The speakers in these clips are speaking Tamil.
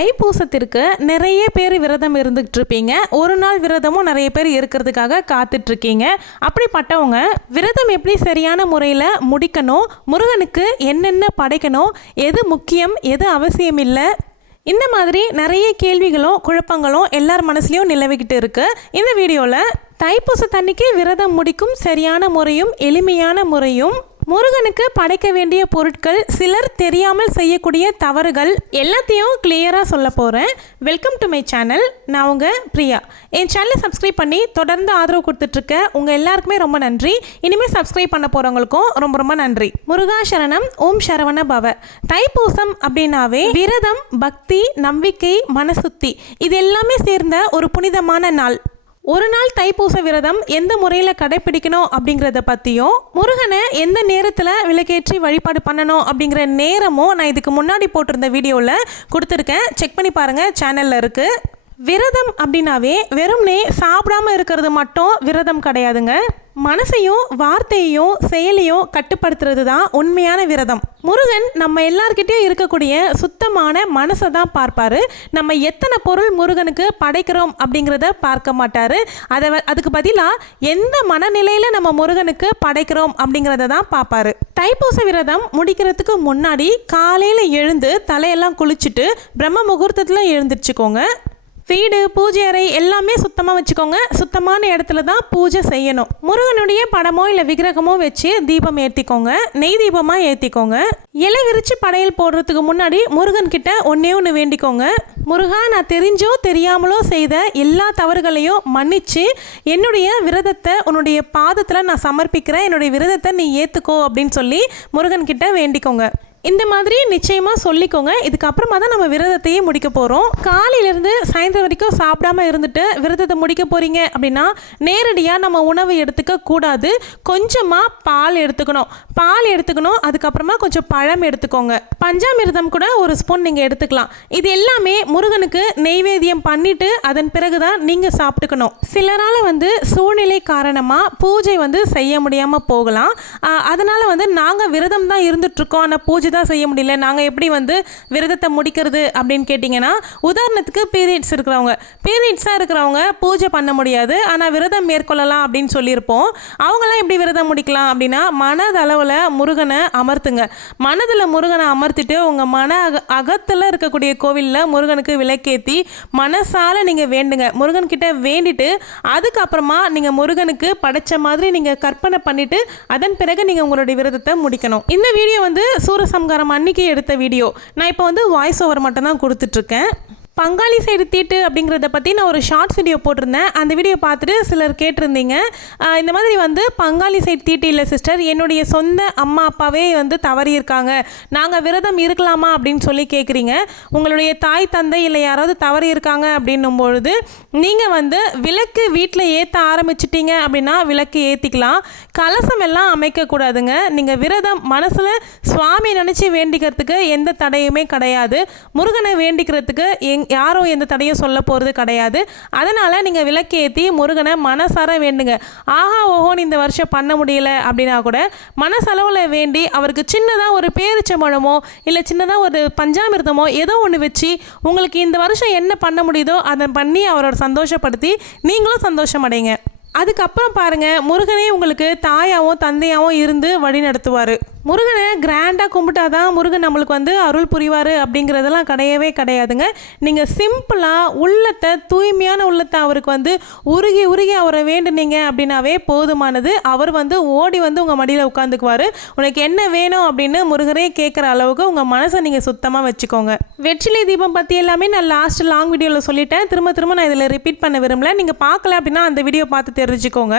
தைப்பூசத்திற்கு நிறைய பேர் விரதம் இருந்துகிட்டு இருப்பீங்க. ஒரு நாள் விரதமும் நிறைய பேர் இருக்கிறதுக்காக காத்துட்டு இருக்கீங்க. அப்படிப்பட்டவங்க விரதம் எப்படி சரியான முறையில் முடிக்கணும், முருகனுக்கு என்னென்ன படைக்கணும், எது முக்கியம் எது அவசியம் இல்லை, இந்த மாதிரி நிறைய கேள்விகளும் குழப்பங்களும் எல்லார் மனசுலையும் நிலவிக்கிட்டு இருக்கு. இந்த வீடியோவில் தைப்பூசத்தன்னைக்கு விரதம் முடிக்கும் சரியான முறையும் எளிமையான முறையும், முருகனுக்கு படைக்க வேண்டிய பொருட்கள், சிலர் தெரியாமல் செய்யக்கூடிய தவறுகள் எல்லாத்தையும் கிளியராக சொல்ல போகிறேன். Welcome to my channel. நான் உங்கள் பிரியா. என் சேனலை சப்ஸ்கிரைப் பண்ணி தொடர்ந்து ஆதரவு கொடுத்துட்ருக்க உங்கள் எல்லாருக்குமே ரொம்ப நன்றி. இனிமேல் சப்ஸ்கிரைப் பண்ண போகிறவங்களுக்கும் ரொம்ப ரொம்ப நன்றி. முருகா சரணம், ஓம் சரவண பவ. தைப்பூசம் அப்படின்னாவே விரதம், பக்தி, நம்பிக்கை, மனசுத்தி இது எல்லாமே சேர்ந்த ஒரு புனிதமான நாள். ஒரு நாள் தைப்பூச விரதம் எந்த முறையில் கடைப்பிடிக்கணும் அப்படிங்கிறத பற்றியும், முருகனை எந்த நேரத்தில் விளக்கேற்றி வழிபாடு பண்ணணும் அப்படிங்கிற நேரமும் நான் இதுக்கு முன்னாடி போட்டிருந்த வீடியோவில் கொடுத்துருக்கேன். செக் பண்ணி பாருங்கள், சேனலில் இருக்குது. விரதம் அப்படின்னாவே வெறும்னே சாப்பிடாமல் இருக்கிறது மட்டும் விரதம் கிடையாதுங்க. மனசையும் வார்த்தையையும் செயலையும் கட்டுப்படுத்துறது தான் உண்மையான விரதம். முருகன் நம்ம எல்லார்கிட்டையும் இருக்கக்கூடிய சுத்தமான மனசை தான் பார்ப்பாரு. நம்ம எத்தனை பொருள் முருகனுக்கு படைக்கிறோம் அப்படிங்கிறத பார்க்க மாட்டாரு. அதுக்கு பதிலாக எந்த மனநிலையில் நம்ம முருகனுக்கு படைக்கிறோம் அப்படிங்கிறத தான் பார்ப்பாரு. தைப்பூச விரதம் முடிக்கிறதுக்கு முன்னாடி காலையில் எழுந்து தலையெல்லாம் குளிச்சுட்டு பிரம்ம முகூர்த்தத்தில் எழுந்திரிச்சுக்கோங்க. வீடு, பூஜை அறை எல்லாமே சுத்தமாக வச்சுக்கோங்க. சுத்தமான இடத்துல தான் பூஜை செய்யணும். முருகனுடைய படமோ இல்லை விக்கிரகமோ வச்சு தீபம் ஏற்றிக்கோங்க. நெய் தீபமாக ஏற்றிக்கோங்க. இலை விரிச்சு படையல் போடுறதுக்கு முன்னாடி முருகன் கிட்ட ஒன்று வேண்டிக்கோங்க. முருகா, நான் தெரிஞ்சோ தெரியாமலோ செய்த எல்லா தவறுகளையும் மன்னிச்சு என்னுடைய விரதத்தை உன்னுடைய பாதத்தில் நான் சமர்ப்பிக்கிறேன், என்னுடைய விரதத்தை நீ ஏற்றுக்கோ அப்படின்னு சொல்லி முருகன் கிட்ட வேண்டிக்கோங்க. இந்த மாதிரி நிச்சயமாக சொல்லிக்கோங்க. இதுக்கப்புறமா தான் நம்ம விரதத்தையே முடிக்க போகிறோம். காலையிலேருந்து சாயந்தரம் வரைக்கும் சாப்பிடாம இருந்துட்டு விரதத்தை முடிக்க போகிறீங்க அப்படின்னா நேரடியாக நம்ம உணவு எடுத்துக்க கூடாது. கொஞ்சமாக பால் எடுத்துக்கணும். அதுக்கப்புறமா கொஞ்சம் பழம் எடுத்துக்கோங்க. பஞ்சாமிர்தம் கூட ஒரு ஸ்பூன் நீங்கள் எடுத்துக்கலாம். இது எல்லாமே முருகனுக்கு நெய்வேத்தியம் பண்ணிவிட்டு அதன் பிறகு தான் நீங்கள் சாப்பிட்டுக்கணும். சிலரால் சூழ்நிலை காரணமாக பூஜை செய்ய முடியாமல் போகலாம். அதனால் நாங்கள் விரதம் தான் இருந்துகிட்ருக்கோம், ஆனால் பூஜை தான் செய்ய முடியல, நாங்கள் எப்படி விரதத்தை முடிக்கிறது அப்படின்னு கேட்டிங்கன்னா, உதாரணத்துக்கு பீரியட்ஸாக இருக்கிறவங்க பூஜை பண்ண முடியாது, ஆனால் விரதம் மேற்கொள்ளலாம் அப்படின்னு சொல்லியிருப்போம். அவங்களாம் எப்படி விரதம் முடிக்கலாம் அப்படின்னா, மனதளவில் முருகனை அமர்த்துங்க. மனதில் முருகனை அமர்த்திட்டு உங்கள் மன அகத்தில் இருக்கக்கூடிய கோவிலில் முருகனுக்கு விளக்கேற்றி மனசால நீங்கள் வேண்டுங்க. முருகன்கிட்ட வேண்டிட்டு அதுக்கப்புறமா நீங்கள் முருகனுக்கு படைச்ச மாதிரி நீங்கள் கற்பனை பண்ணிவிட்டு அதன் பிறகு நீங்கள் உங்களுடைய விரதத்தை முடிக்கணும். இந்த வீடியோ சூரசம்காரம் அன்னைக்கு எடுத்த வீடியோ. நான் இப்போ வாய்ஸ் ஓவர் மட்டும் தான் கொடுத்துட்ருக்கேன். பங்காளி சைடு தீட்டு அப்படிங்கிறத பற்றி நான் ஒரு ஷார்ட்ஸ் வீடியோ போட்டிருந்தேன். அந்த வீடியோ பார்த்துட்டு சிலர் கேட்டிருந்தீங்க, இந்த மாதிரி பங்காளி சைடு தீட்டு இல்லை சிஸ்டர், என்னுடைய சொந்த அம்மா அப்பாவே தவறி இருக்காங்க, நாங்கள் விரதம் இருக்கலாமா அப்படின்னு சொல்லி கேட்குறீங்க. உங்களுடைய தாய் தந்தை இல்லை யாராவது தவறி இருக்காங்க அப்படின்னும் பொழுது நீங்கள் விளக்கு வீட்டில் ஏற்ற ஆரம்பிச்சிட்டிங்க அப்படின்னா விளக்கு ஏற்றிக்கலாம். கலசம் எல்லாம் அமைக்கக்கூடாதுங்க. நீங்கள் விரதம் மனசில் சுவாமி நினச்சி வேண்டிக்கிறதுக்கு எந்த தடையுமே கிடையாது. முருகனை வேண்டிக்கிறதுக்கு யாரும் எந்த தடையும் சொல்ல போகிறது கிடையாது. அதனால் நீங்கள் விளக்கேற்றி முருகனை மனசார வேண்டுங்க. ஆஹா ஓஹோன்னு இந்த வருஷம் பண்ண முடியல அப்படின்னா கூட மனசளவில் வேண்டி அவருக்கு சின்னதாக ஒரு பேரிச்சம்பழமோ இல்லை சின்னதாக ஒரு பஞ்சாமிர்தமோ ஏதோ ஒன்று வச்சு உங்களுக்கு இந்த வருஷம் என்ன பண்ண முடியுதோ அதை பண்ணி அவரோட சந்தோஷப்படுத்தி நீங்களும் சந்தோஷம் அடைங்க. அதுக்கப்புறம் பாருங்கள், முருகனே உங்களுக்கு தாயாகவும் தந்தையாகவும் இருந்து வழி நடத்துவார். முருகனை கிராண்டாக கும்பிட்டாதான் முருகன் நம்மளுக்கு அருள் புரிவார் அப்படிங்கிறதெல்லாம் கிடையவே கிடையாதுங்க. நீங்கள் சிம்பிளாக உள்ளத்தை, தூய்மையான உள்ளத்தை அவருக்கு உருகி உருகி அவரை வேண்டுனீங்க அப்படின்னாவே போதுமானது. அவர் ஓடி உங்கள் மடியில் உட்காந்துக்குவார். உனக்கு என்ன வேணும் அப்படின்னு முருகனே கேட்குற அளவுக்கு உங்கள் மனசை நீங்கள் சுத்தமாக வச்சுக்கோங்க. வெற்றிலை தீபம் பற்றி எல்லாமே நான் லாஸ்ட் லாங் வீடியோவில் சொல்லிட்டேன். திரும்ப நான் இதில் ரிப்பீட் பண்ண விரும்பல. நீங்கள் பார்க்கல அப்படின்னா அந்த வீடியோ பார்த்து தெரிஞ்சுக்கோங்க.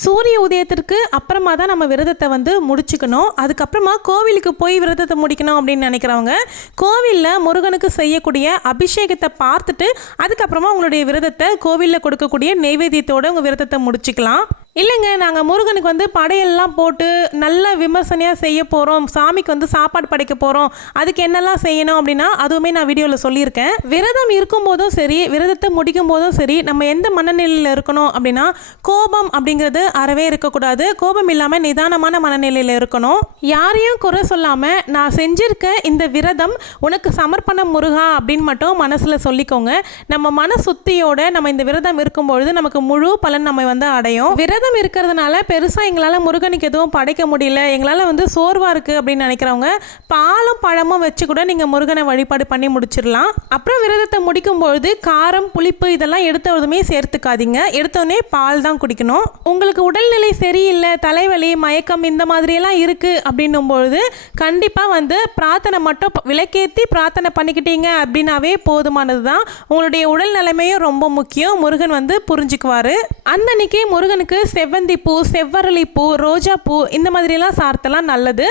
சூரிய உதயத்திற்கு அப்புறமா தான் நம்ம விரதத்தை முடிச்சுக்கணும். அதுக்கப்புறமா கோவிலுக்கு போய் விரதத்தை முடிக்கணும் அப்படின்னு நினைக்கிறவங்க கோவிலில் முருகனுக்கு செய்யக்கூடிய அபிஷேகத்தை பார்த்துட்டு அதுக்கப்புறமா உங்களுடைய விரதத்தை கோவிலில் கொடுக்கக்கூடிய நெய்வேத்தியத்தோடு உங்கள் விரதத்தை முடிச்சுக்கலாம். இல்லைங்க, நாங்கள் முருகனுக்கு வந்து படையெல்லாம் போட்டு நல்ல விமர்சனையாக செய்ய போகிறோம், சாமிக்கு வந்து சாப்பாடு படைக்க போகிறோம், அதுக்கு என்னெல்லாம் செய்யணும் அப்படின்னா அதுவுமே நான் வீடியோவில் சொல்லியிருக்கேன். விரதம் இருக்கும்போதும் சரி, விரதத்தை முடிக்கும் போதும் சரி, நம்ம எந்த மனநிலையில் இருக்கணும் அப்படின்னா கோபம் அப்படிங்கிறது அறவே இருக்கக்கூடாது. கோபம் இல்லாமல் நிதானமான மனநிலையில் இருக்கணும். யாரையும் குறை சொல்லாமல் நான் செஞ்சிருக்க இந்த விரதம் உனக்கு சமர்ப்பணம் முருகா அப்படின்னு மட்டும் மனசில் சொல்லிக்கோங்க. நம்ம மன சுத்தியோட நம்ம இந்த விரதம் இருக்கும்பொழுது நமக்கு முழு பலன் நம்ம வந்து அடையும். விரதம் இருக்கிறதுனால பெருசாக எங்களால் முருகனுக்கு எதுவும் படைக்க முடியல, எங்களால் வந்து சோர்வாக இருக்குது அப்படின்னு நினைக்கிறவங்க பாலும் பழமும் வச்சு கூட நீங்கள் முருகனை வழிபாடு பண்ணி முடிச்சிடலாம். அப்புறம் விரதத்தை முடிக்கும்பொழுது காரம் புளிப்பு இதெல்லாம் எடுத்ததுமே சேர்த்துக்காதீங்க. எடுத்தோடனே பால் தான் குடிக்கணும். உங்களுக்கு உடல்நிலை சரியில்லை, தலைவலி, மயக்கம் இந்த மாதிரியெல்லாம் இருக்குது அப்படின்னும் பொழுது கண்டிப்பாக வந்து பிரார்த்தனை மட்டும் விளக்கேற்றி பிரார்த்தனை பண்ணிக்கிட்டீங்க அப்படின்னாவே போதுமானது தான். உங்களுடைய உடல் நிலைமையும் ரொம்ப முக்கியம், முருகன் வந்து புரிஞ்சுக்குவார். அந்த அன்னைக்கு முருகனுக்கு செவ்வந்தி பூ, செவ்வரளி பூ, ரோஜா பூ இந்த மாதிரிலாம் சார்த்தலாம் நல்லது.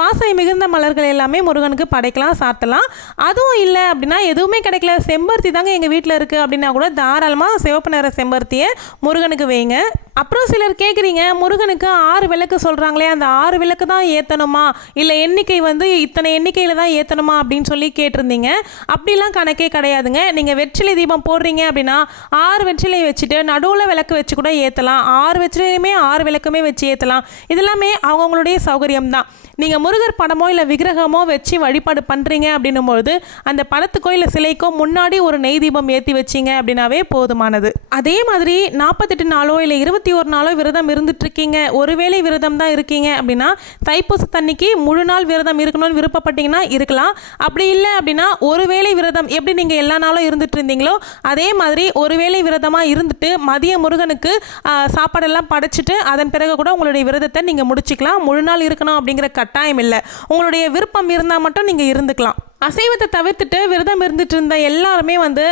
வாசனை மிகுந்த மலர்கள் எல்லாமே முருகனுக்கு படைக்கலாம், சார்த்தலாம். அதுவும் இல்லை அப்படின்னா எதுவுமே கிடைக்கல, செம்பருத்தி தாங்க எங்கள் வீட்டில் இருக்குது அப்படின்னா கூட தாராளமாக சிவப்பு நிற செம்பருத்தியை முருகனுக்கு வைங்க. அப்புறம் சிலர் கேட்குறீங்க, முருகனுக்கு 6 விளக்கு சொல்கிறாங்களே, அந்த 6 விளக்கு தான் ஏற்றணுமா, இல்லை எண்ணிக்கை வந்து இத்தனை எண்ணிக்கையில் தான் ஏற்றணுமா அப்படின்னு சொல்லி கேட்டிருந்தீங்க. அப்படிலாம் கணக்கே கிடையாதுங்க. நீங்கள் வெற்றிலை தீபம் போடுறீங்க அப்படின்னா 6 வெற்றிலை வச்சுட்டு நடுவில் விளக்கு வச்சு கூட ஏற்றலாம். 6 வெற்றிலையுமே 6 விளக்குமே வச்சு ஏற்றலாம். இதெல்லாமே அவங்களுடைய சௌகரியம் தான். நீங்கள் முருகர் படமோ இல்லை விக்கிரகமோ வச்சு வழிபாடு பண்ணுறீங்க அப்படின்னும்பொழுது அந்த படத்துக்கோ இல்லை சிலைக்கோ முன்னாடி ஒரு நெய் தீபம் ஏற்றி வச்சிங்க அப்படின்னாவே போதுமானது. அதே மாதிரி 48 நாளோ இல்லை 21 நாளோ விரதம் இருந்துட்டுருக்கீங்க, ஒருவேளை விரதம் தான் இருக்கீங்க அப்படின்னா தைப்பூசத்தன்னைக்கு முழு நாள் விரதம் இருக்கணும்னு விருப்பப்பட்டீங்கன்னா இருக்கலாம். அப்படி இல்லை அப்படின்னா ஒருவேளை விரதம் எப்படி நீங்கள் எல்லா நாளும் இருந்துட்டு இருந்தீங்களோ அதே மாதிரி ஒருவேளை விரதமாக இருந்துட்டு மதிய முருகனுக்கு சாப்பாடெல்லாம் படைச்சிட்டு அதன் பிறகு கூட உங்களுடைய விரதத்தை நீங்கள் முடிச்சிக்கலாம். முழு நாள் இருக்கணும் அப்படிங்கிற கட்டாயம் இல்லை. உங்களுடைய விருப்பம் இருந்தால் மட்டும் நீங்கள் இருந்துக்கலாம். அசைவத்தை தவிர்த்துட்டு விரதம் இருந்துட்டு இருந்த எல்லாருமே வந்து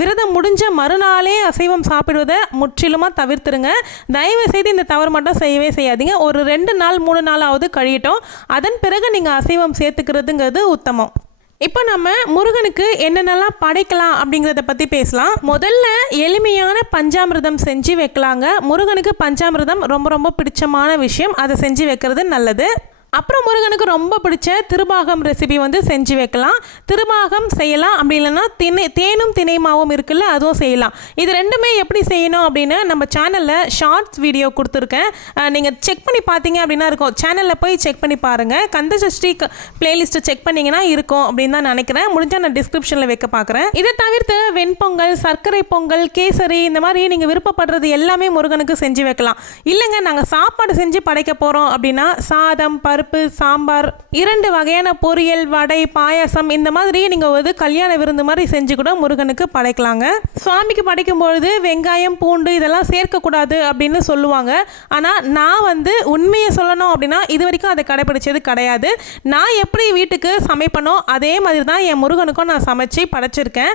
விரதம் முடிஞ்ச மறுநாளே அசைவம் சாப்பிடுவதை முற்றிலுமாக தவிர்த்துருங்க. தயவு செய்து இந்த தவறு மட்டும் செய்யவே செய்யாதீங்க. ஒரு 2 நாள் 3 நாளாவது கழியட்டும், அதன் பிறகு நீங்கள் அசைவம் சேர்த்துக்கிறதுங்கிறது உத்தமம். இப்போ நம்ம முருகனுக்கு என்னென்னலாம் படைக்கலாம் அப்படிங்கிறத பற்றி பேசலாம். முதல்ல எளிமையான பஞ்சாமிர்தம் செஞ்சு வைக்கலாங்க. முருகனுக்கு பஞ்சாமிர்தம் ரொம்ப ரொம்ப பிடிச்சமான விஷயம், அதை செஞ்சு வைக்கிறது நல்லது. அப்புறம் முருகனுக்கு ரொம்ப பிடிச்ச திருபாகம் ரெசிபி வந்து செஞ்சு வைக்கலாம். திருபாகம் செய்யலாம், அப்படி இல்லைன்னா தேனும் தினை மாவும் இருக்குல்ல, அதுவும் செய்யலாம். இது ரெண்டுமே எப்படி செய்யணும் அப்படின்னு நம்ம சேனலில் ஷார்ட்ஸ் வீடியோ கொடுத்துருக்கேன். நீங்கள் செக் பண்ணி பார்த்தீங்க அப்படின்னா இருக்கும். சேனலில் போய் செக் பண்ணி பாருங்கள். கந்தசஷ்டி பிளேலிஸ்ட்டை செக் பண்ணிங்கன்னா இருக்கும் அப்படின்னு தான் நினைக்கிறேன். முடிஞ்சால் நான் டிஸ்கிரிப்ஷனில் வைக்க பார்க்குறேன். இதை தவிர்த்து வெண்பொங்கல், சர்க்கரை பொங்கல், கேசரி இந்த மாதிரி நீங்கள் விருப்பப்படுறது எல்லாமே முருகனுக்கு செஞ்சு வைக்கலாம். இல்லைங்க நாங்கள் சாப்பாடு செஞ்சு படைக்க போகிறோம் அப்படின்னா சாதம், பருப்பு, சாம்பார், 2 வகையான பொரியல், வடை, பாயாசம் இந்த மாதிரி நீங்கள் வந்து கல்யாண விருந்து மாதிரி செஞ்சு கூட முருகனுக்கு படைக்கலாங்க. சுவாமிக்கு படைக்கும் பொழுது வெங்காயம், பூண்டு இதெல்லாம் சேர்க்கக்கூடாது அப்படின்னு சொல்லுவாங்க. ஆனால் நான் வந்து உண்மையை சொல்லணும் அப்படின்னா இது வரைக்கும் அதை கடைப்பிடிச்சது கிடையாது. நான் எப்படி வீட்டுக்கு சமைப்பனோ அதே மாதிரி தான் என் முருகனுக்கும் நான் சமைச்சு படைச்சிருக்கேன்.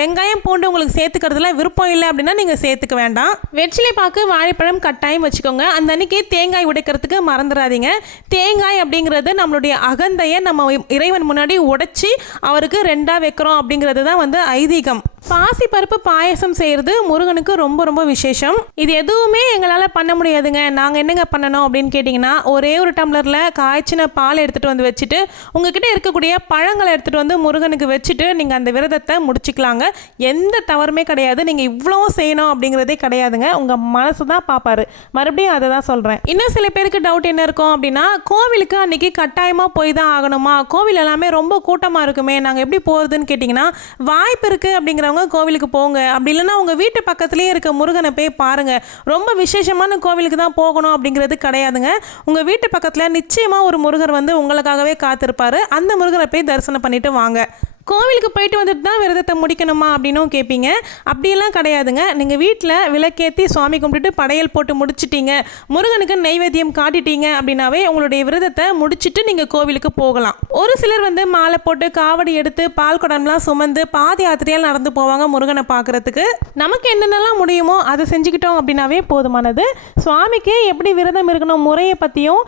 வெங்காயம், பூண்டு உங்களுக்கு சேர்த்துக்கிறதுல விருப்பம் இல்லை அப்படின்னா நீங்கள் சேர்த்துக்க வேண்டாம். வெற்றிலை பாக்கு, வாழைப்பழம் கட்டாயம் வச்சுக்கோங்க. அந்த அன்னைக்கு தேங்காய் உடைக்கிறதுக்கு மறந்துடாதீங்க. தேங்காய் அப்படிங்கிறது நம்மளுடைய அகந்தையை நம்ம இறைவன் முன்னாடி உடைச்சி அவருக்கு 2ஆ வைக்கிறோம் அப்படிங்கிறது தான் வந்து ஐதீகம். பாசி பருப்பு பாயசம் செய்கிறது முருகனுக்கு ரொம்ப ரொம்ப விசேஷம். இது எதுவுமே எங்களால் பண்ண முடியாதுங்க, நாங்கள் என்னங்க பண்ணணும் அப்படின்னு கேட்டிங்கன்னா ஒரே ஒரு டம்ளரில் காய்ச்சின பால் எடுத்துகிட்டு வந்து வச்சுட்டு உங்ககிட்ட இருக்கக்கூடிய பழங்களை எடுத்துகிட்டு வந்து முருகனுக்கு வச்சுட்டு நீங்கள் அந்த விரதத்தை முடிச்சுக்கலாங்க. எந்த தவறுமே கிடையாது. நீங்கள் இவ்வளோ செய்யணும் அப்படிங்கிறதே கிடையாதுங்க. உங்கள் மனசு தான் பார்ப்பாரு. மறுபடியும் அதை தான் சொல்கிறேன். இன்னும் சில பேருக்கு டவுட் என்ன இருக்கும் அப்படின்னா, கோவிலுக்கு அன்றைக்கி கட்டாயமாக போய் தான் ஆகணுமா, கோவில் எல்லாமே ரொம்ப கூட்டமாக இருக்குமே, நாங்கள் எப்படி போகிறதுன்னு கேட்டிங்கன்னா வாய்ப்பு இருக்குது அப்படிங்கிறவங்க கோவிலுக்கு போங்க. அப்படி இல்லைன்னா உங்கள் வீட்டு பக்கத்துலேயே இருக்க முருகனை போய் பாருங்கள். ரொம்ப விசேஷமான கோவிலுக்கு தான் போகணும் அப்படிங்கிறது கிடையாதுங்க. உங்கள் வீட்டு பக்கத்தில் நிச்சயமாக ஒரு முருகர் வந்து உங்களுக்காகவே காத்திருப்பார். அந்த முருகரை போய் தரிசனம் பண்ணிட்டு வாங்க. கோவிலுக்கு போயிட்டு வந்துட்டு தான் விரதத்தை முடிக்கணுமா அப்படின்னும் கேட்பீங்க. அப்படியெல்லாம் கிடையாதுங்க. நீங்கள் வீட்டில் விளக்கேற்றி சுவாமி கும்பிட்டுட்டு படையல் போட்டு முடிச்சிட்டீங்க, முருகனுக்கு நைவேத்தியம் காட்டிட்டீங்க அப்படின்னாவே உங்களுடைய விரதத்தை முடிச்சுட்டு நீங்கள் கோவிலுக்கு போகலாம். ஒரு சிலர் வந்து மாலை போட்டு காவடி எடுத்து பால் குடம்லாம் சுமந்து பாத யாத்திரையால் நடந்து போவாங்க முருகனை பார்க்குறதுக்கு. நமக்கு என்னென்னலாம் முடியுமோ அதை செஞ்சுக்கிட்டோம் அப்படின்னாவே போதுமானது. சுவாமிக்கு எப்படி விரதம் இருக்கணும் முறையை பற்றியும்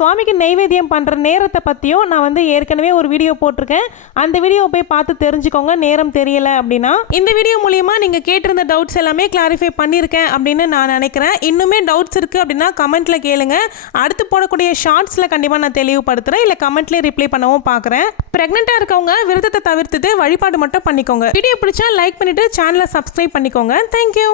சுவாமிக்கு நைவேத்தியம் பண்ணுற நேரத்தை பற்றியும் நான் வந்து ஏற்கனவே ஒரு வீடியோ போட்டிருக்கேன். அந்த வீடியோ போய் பார்த்து தெரிஞ்சுக்கோங்க நேரம் தெரியல அப்படின்னா. இந்த வீடியோ மூலியமா நீங்கள் கேட்டிருந்த டவுட்ஸ் எல்லாமே கிளாரிஃபை பண்ணியிருக்கேன் அப்படின்னு நான் நினைக்கிறேன். இன்னுமே டவுட்ஸ் இருக்குது அப்படின்னா கமெண்ட்ல கேளுங்க. அடுத்து போடக்கூடிய ஷார்ட்ஸில் கண்டிப்பாக நான் தெளிவுபடுத்துகிறேன், இல்லை கமெண்ட்லேயே ரிப்ளை பண்ணவும் பார்க்குறேன். ப்ரெக்னெண்ட்டாக இருக்கவங்க விரதத்தை தவிர்த்துட்டு வழிபாடு மட்டும் பண்ணிக்கோங்க. வீடியோ பிடிச்சா லைக் பண்ணிவிட்டு சேனலை சப்ஸ்கிரைப் பண்ணிக்கோங்க. தேங்க்யூ.